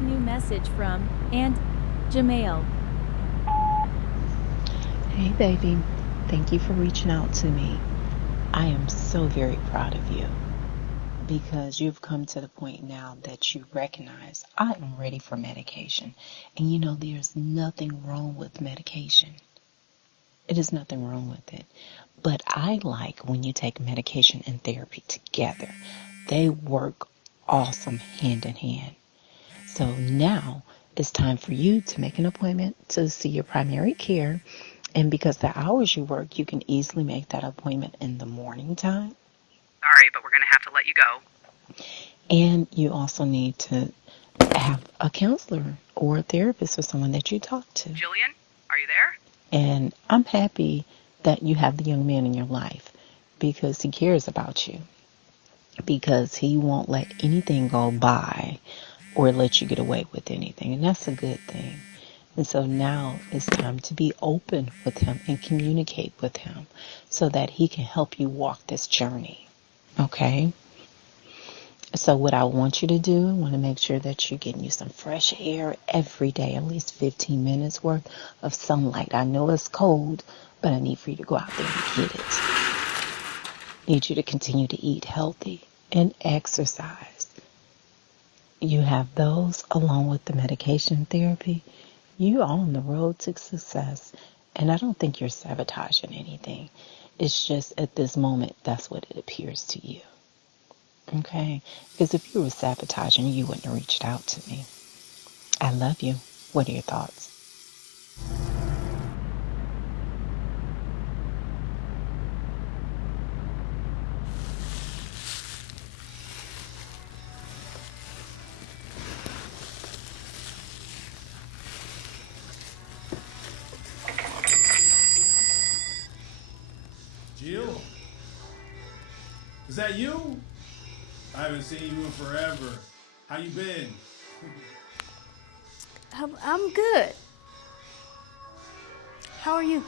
New message from Aunt Jamail. Hey, baby. Thank you for reaching out to me. I am so very proud of you because you've come to the point now that you recognize I am ready for medication. And there's nothing wrong with medication. It is nothing wrong with it. But I like when you take medication and therapy together. They work awesome hand in hand. So now it's time for you to make an appointment to see your primary care. And because the hours you work, you can easily make that appointment in the morning time. Sorry, but we're going to have to let you go. And you also need to have a counselor or a therapist or someone that you talk to. Jillian, are you there? And I'm happy that you have the young man in your life because he cares about you. Because he won't let anything go by or let you get away with anything. And that's a good thing. And so now it's time to be open with him and communicate with him so that he can help you walk this journey. Okay? So what I want you to do, I want to make sure that you're getting you some fresh air every day, at least 15 minutes worth of sunlight. I know it's cold, but I need for you to go out there and get it. I need you to continue to eat healthy and exercise. You have those along with the medication therapy. You are on the road to success. And I don't think you're sabotaging anything. It's just at this moment, that's what it appears to you. Okay? Because if you were sabotaging, you wouldn't have reached out to me. I love you. What are your thoughts? Jill? Is that you? I haven't seen you in forever. How you been? I'm good. How are you?